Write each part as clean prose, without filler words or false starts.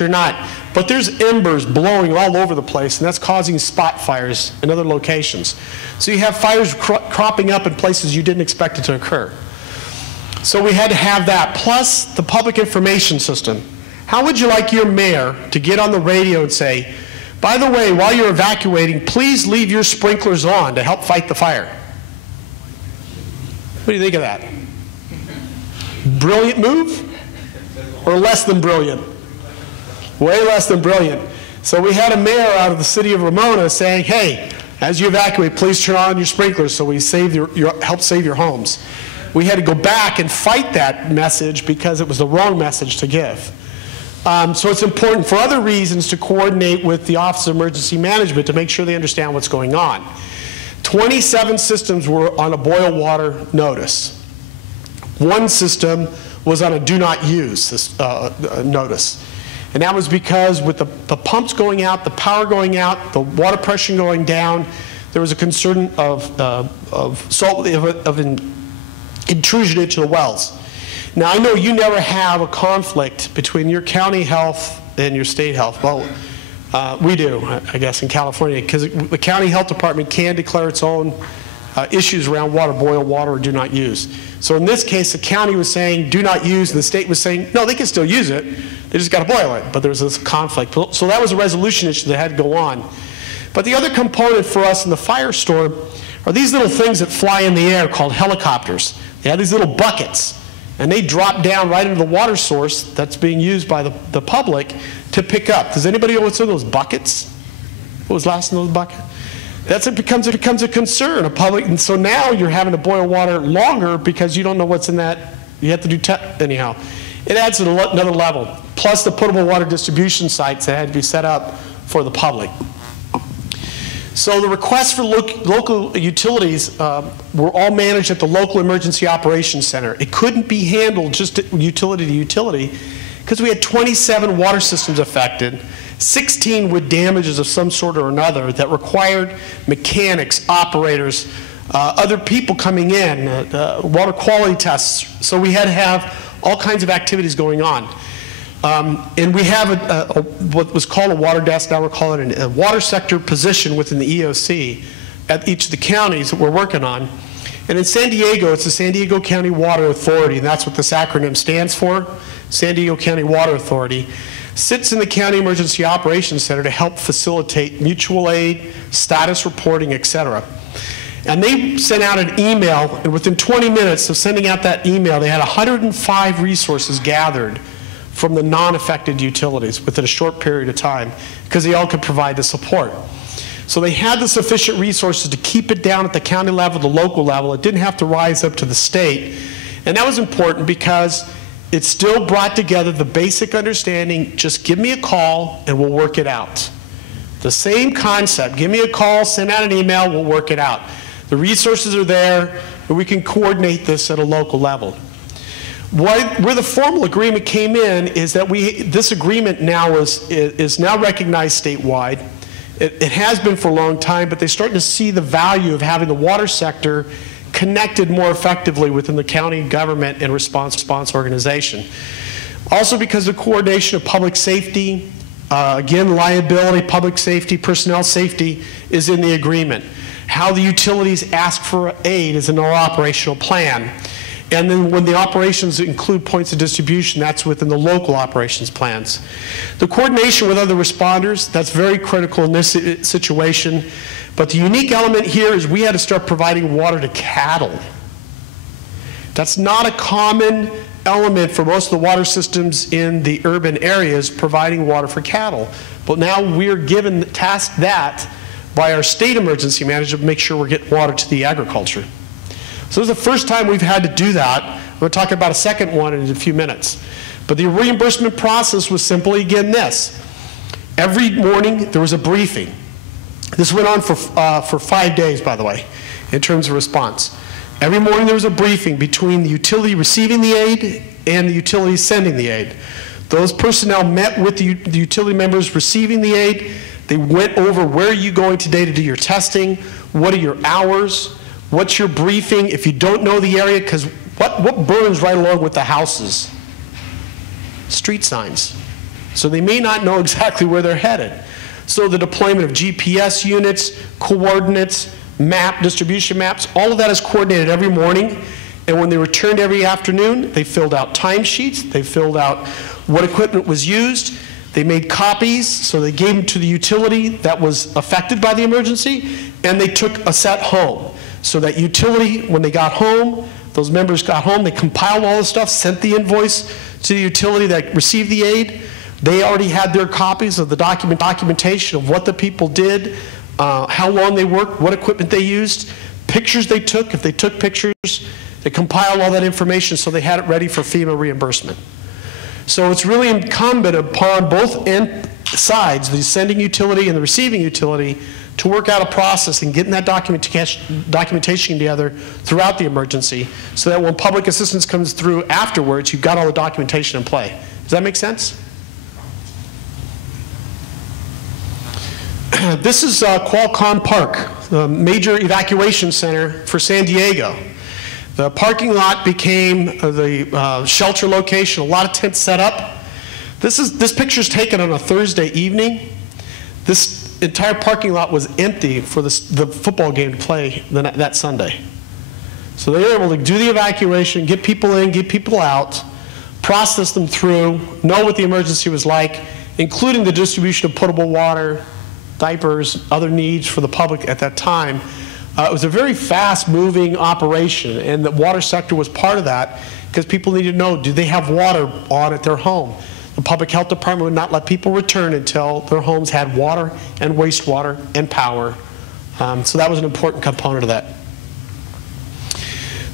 or not, but there's embers blowing all over the place, and that's causing spot fires in other locations. So you have fires cropping up in places you didn't expect it to occur. So we had to have that, plus the public information system. How would you like your mayor to get on the radio and say, by the way, while you're evacuating, please leave your sprinklers on to help fight the fire? What do you think of that? Brilliant move? Or less than brilliant? Way less than brilliant. So we had a mayor out of the city of Ramona saying, hey, as you evacuate, please turn on your sprinklers so we help save your homes. We had to go back and fight that message because it was the wrong message to give. So it's important for other reasons to coordinate with the Office of Emergency Management to make sure they understand what's going on. 27 systems were on a boil water notice. One system was on a do not use notice. And that was because with the pumps going out, the power going out, the water pressure going down, there was a concern of intrusion into the wells. Now I know you never have a conflict between your county health and your state health. Well, we do, I guess, in California, because the county health department can declare its own issues around water, boil water, or do not use. So in this case, the county was saying do not use, and the state was saying, no, they can still use it, they just got to boil it. But there's this conflict. So that was a resolution issue that had to go on. But the other component for us in the firestorm are these little things that fly in the air called helicopters. They have these little buckets, and they drop down right into the water source that's being used by the public to pick up. Does anybody know what's in those buckets? What was last in those buckets? It becomes a concern of public, and so now you're having to boil water longer because you don't know what's in that. You have to do anyhow. It adds another level. Plus the potable water distribution sites that had to be set up for the public. So the requests for local utilities were all managed at the local emergency operations center. It couldn't be handled just utility to utility because we had 27 water systems affected, 16 with damages of some sort or another that required mechanics, operators, other people coming in, water quality tests. So we had to have all kinds of activities going on. And we have what was called a water desk, now we're calling it a water sector position within the EOC at each of the counties that we're working on. And in San Diego, it's the San Diego County Water Authority, and that's what this acronym stands for. San Diego County Water Authority sits in the County Emergency Operations Center to help facilitate mutual aid, status reporting, etc. And they sent out an email, and within 20 minutes of sending out that email, they had 105 resources gathered from the non-affected utilities within a short period of time because they all could provide the support. So they had the sufficient resources to keep it down at the county level, the local level. It didn't have to rise up to the state. And that was important because it still brought together the basic understanding, just give me a call and we'll work it out. The same concept, give me a call, send out an email, we'll work it out. The resources are there, and we can coordinate this at a local level. Where the formal agreement came in is that this agreement now is now recognized statewide. It has been for a long time, but they're starting to see the value of having the water sector connected more effectively within the county government and response organization. Also because of coordination of public safety, again, liability, public safety, personnel safety is in the agreement. How the utilities ask for aid is in our operational plan. And then when the operations include points of distribution, that's within the local operations plans. The coordination with other responders, that's very critical in this situation. But the unique element here is we had to start providing water to cattle. That's not a common element for most of the water systems in the urban areas, providing water for cattle. But now we're given tasked that by our state emergency manager to make sure we're getting water to the agriculture. So this is the first time we've had to do that. We're talking about a second one in a few minutes. But the reimbursement process was simply, again, this. Every morning there was a briefing. This went on for 5 days, by the way, in terms of response. Every morning there was a briefing between the utility receiving the aid and the utility sending the aid. Those personnel met with the utility members receiving the aid. They went over where are you going today to do your testing, what are your hours, what's your briefing if you don't know the area, because what burns right along with the houses? Street signs. So they may not know exactly where they're headed. So the deployment of GPS units, coordinates, distribution maps, all of that is coordinated every morning. And when they returned every afternoon, they filled out timesheets, they filled out what equipment was used, they made copies, so they gave them to the utility that was affected by the emergency, and they took a set home. So that utility, when they got home, those members got home, they compiled all the stuff, sent the invoice to the utility that received the aid. They already had their copies of the documentation of what the people did, how long they worked, what equipment they used, pictures they took, if they took pictures. They compiled all that information so they had it ready for FEMA reimbursement. So it's really incumbent upon both sides, the sending utility and the receiving utility, to work out a process and getting that documentation together throughout the emergency so that when public assistance comes through afterwards, you've got all the documentation in play. Does that make sense? This is Qualcomm Park, the major evacuation center for San Diego. The parking lot became the shelter location, a lot of tents set up. This picture is taken on a Thursday evening. This entire parking lot was empty for the football game to play that Sunday. So they were able to do the evacuation, get people in, get people out, process them through, know what the emergency was like, including the distribution of potable water, diapers, other needs for the public at that time. It was a very fast-moving operation, and the water sector was part of that because people needed to know, do they have water on at their home? The public health department would not let people return until their homes had water and wastewater and power. So that was an important component of that.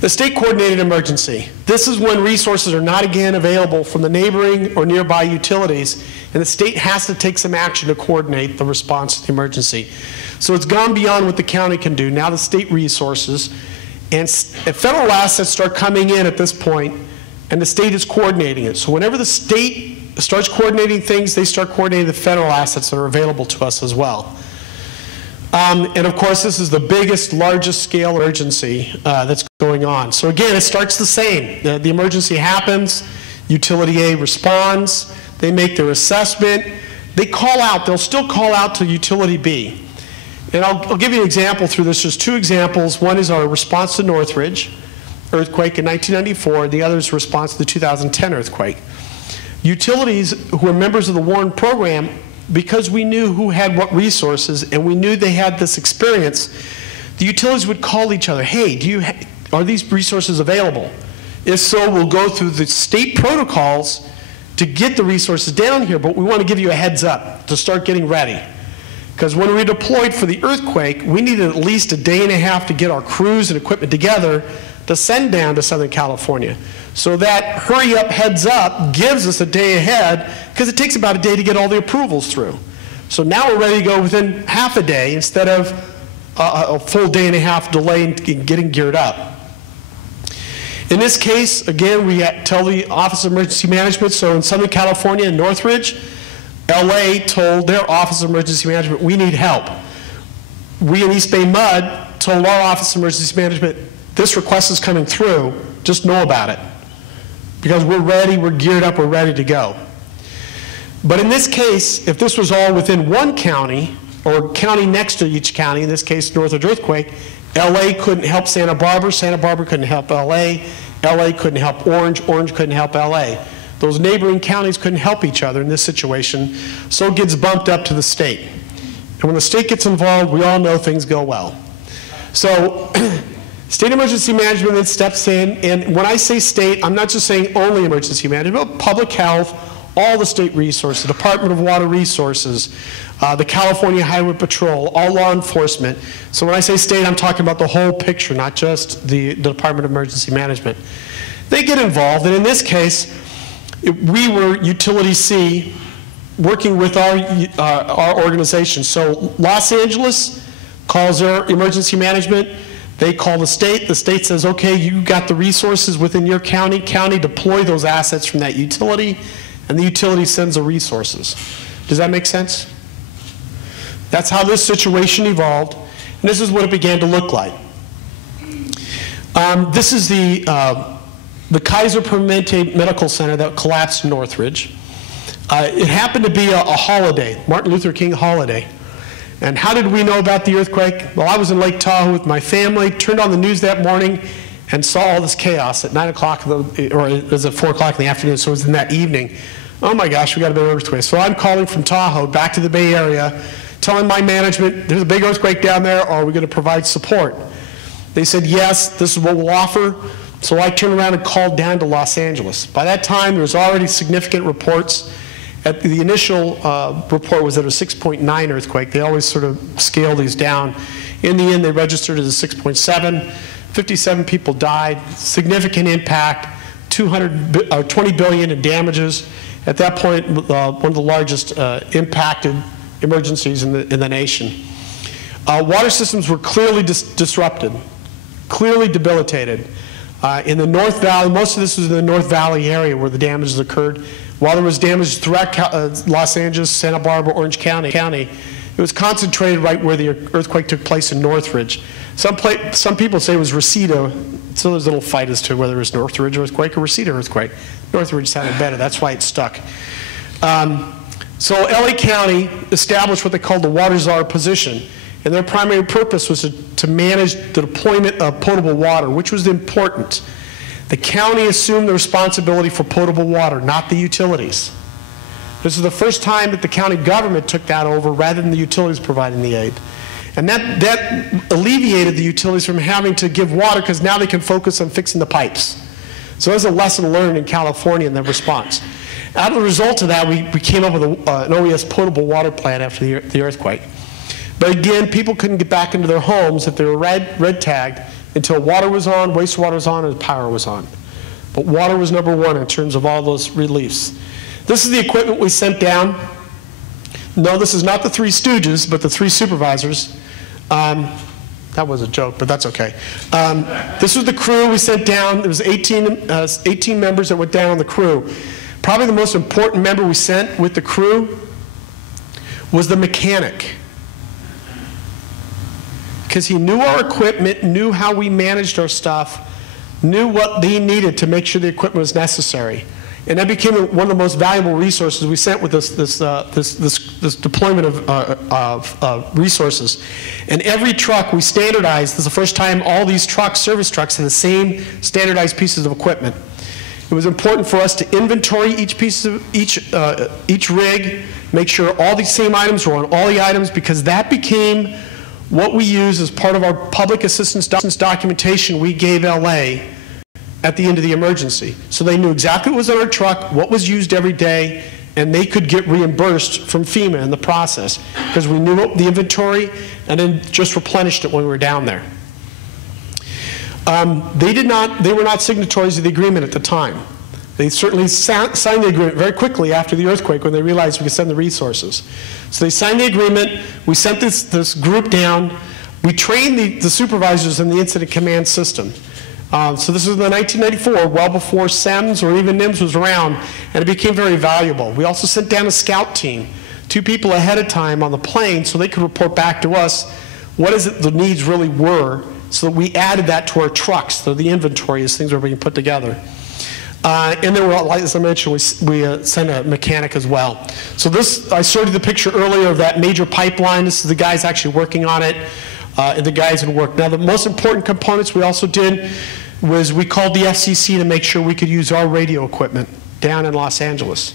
The state coordinated emergency. This is when resources are not again available from the neighboring or nearby utilities, and the state has to take some action to coordinate the response to the emergency. So it's gone beyond what the county can do. Now the state resources and federal assets start coming in at this point, and the state is coordinating it. So whenever the state starts coordinating things, they start coordinating the federal assets that are available to us as well. And of course, this is the biggest, largest scale emergency that's going on. So again, it starts the same. The emergency happens, Utility A responds, they make their assessment, they call out, they'll still call out to Utility B. And I'll give you an example through this. There's two examples. One is our response to Northridge earthquake in 1994, the other is response to the 2010 earthquake. Utilities who are members of the Warren program, because we knew who had what resources and we knew they had this experience, the utilities would call each other, hey, are these resources available? If so, we'll go through the state protocols to get the resources down here, but we want to give you a heads up to start getting ready. Because when we deployed for the earthquake, we needed at least a day and a half to get our crews and equipment together to send down to Southern California. So that hurry up, heads up gives us a day ahead because it takes about a day to get all the approvals through. So now we're ready to go within half a day instead of a full day and a half delay in getting geared up. In this case, again, we tell the Office of Emergency Management, so in Southern California and Northridge, LA told their Office of Emergency Management, we need help. We in East Bay MUD told our Office of Emergency Management, this request is coming through, just know about it. Because we're ready, we're geared up, we're ready to go. But in this case, if this was all within one county, or county next to each county, in this case Northridge earthquake, LA couldn't help Santa Barbara couldn't help LA couldn't help Orange couldn't help LA. Those neighboring counties couldn't help each other in this situation, so it gets bumped up to the state. And when the state gets involved, we all know things go well. So state emergency management then steps in, and when I say state, I'm not just saying only emergency management, but public health, all the state resources, the Department of Water Resources, the California Highway Patrol, all law enforcement. So when I say state, I'm talking about the whole picture, not just the Department of Emergency Management. They get involved, and in this case, we were Utility C working with our organization. So Los Angeles calls their emergency management. They call the state says, okay, you got the resources within your county. County deploy those assets from that utility, and the utility sends the resources. Does that make sense? That's how this situation evolved, and this is what it began to look like. This is the Kaiser Permanente Medical Center that collapsed in Northridge. It happened to be a holiday, Martin Luther King holiday. And how did we know about the earthquake? Well, I was in Lake Tahoe with my family, turned on the news that morning, and saw all this chaos at 9 o'clock, or it was at 4 o'clock in the afternoon, so it was in that evening. Oh my gosh, we got a big earthquake. So I'm calling from Tahoe back to the Bay Area, telling my management, there's a big earthquake down there, are we going to provide support? They said, yes, this is what we'll offer. So I turned around and called down to Los Angeles. By that time, there was already significant reports. The initial report was that it was a 6.9 earthquake. They always sort of scale these down. In the end, they registered as a 6.7. 57 people died, significant impact, 20 billion in damages. At that point, one of the largest impacted emergencies in the nation. Water systems were clearly disrupted, clearly debilitated. In the North Valley, most of this was in the North Valley area where the damages occurred. While there was damage throughout Los Angeles, Santa Barbara, Orange County, it was concentrated right where the earthquake took place in Northridge. Some people say it was Reseda, so there's a little fight as to whether it was Northridge earthquake or Reseda earthquake. Northridge sounded better, that's why it stuck. So LA County established what they called the water czar position, and their primary purpose was to manage the deployment of potable water, which was important. The county assumed the responsibility for potable water, not the utilities. This is the first time that the county government took that over rather than the utilities providing the aid. And that alleviated the utilities from having to give water because now they can focus on fixing the pipes. So there's a lesson learned in California in their response. As a result of that, we came up with an OES potable water plan after the earthquake. But again, people couldn't get back into their homes if they were red tagged until water was on, wastewater was on, and power was on. But water was number one in terms of all those reliefs. This is the equipment we sent down. No, this is not the Three Stooges, but the three supervisors. That was a joke, but that's okay. This was the crew we sent down. There was 18 members that went down on the crew. Probably the most important member we sent with the crew was the mechanic. Because he knew our equipment, knew how we managed our stuff, knew what they needed to make sure the equipment was necessary. And that became one of the most valuable resources we sent with this deployment of resources. And every truck we standardized. This is the first time all these trucks, service trucks, had the same standardized pieces of equipment. It was important for us to inventory each rig, make sure all the same items were on all the items, because that became what we use as part of our public assistance documentation we gave LA at the end of the emergency. So they knew exactly what was on our truck, what was used every day, and they could get reimbursed from FEMA in the process because we knew the inventory and then just replenished it when we were down there. They were not signatories of the agreement at the time. They certainly signed the agreement very quickly after the earthquake when they realized we could send the resources. So they signed the agreement, we sent this group down, we trained the supervisors in the incident command system. So this was in 1994, well before SEMS or even NIMS was around, and it became very valuable. We also sent down a scout team, 2 people ahead of time on the plane so they could report back to us what is it the needs really were, so that we added that to our trucks, so the inventory as things were being put together. And then, as I mentioned, we sent a mechanic as well. So this, I showed you the picture earlier of that major pipeline. This is the guys actually working on it, and the guys who work. Now, the most important components we also did was we called the FCC to make sure we could use our radio equipment down in Los Angeles.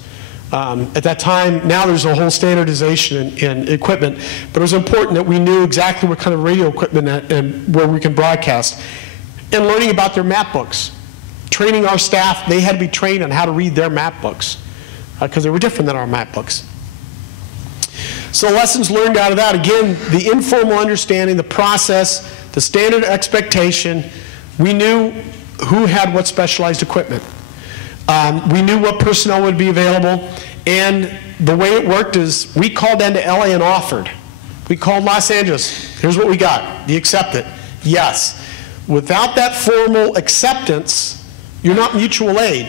At that time, now there's a whole standardization in equipment, but it was important that we knew exactly what kind of radio equipment and where we can broadcast. And learning about their map books. Training our staff, they had to be trained on how to read their map books because they were different than our map books. So lessons learned out of that, again, the informal understanding, the process, the standard expectation. We knew who had what specialized equipment. We knew what personnel would be available, and the way it worked is we called into LA and offered. We called Los Angeles, here's what we got, do you accept it? Yes. Without that formal acceptance, you're not mutual aid.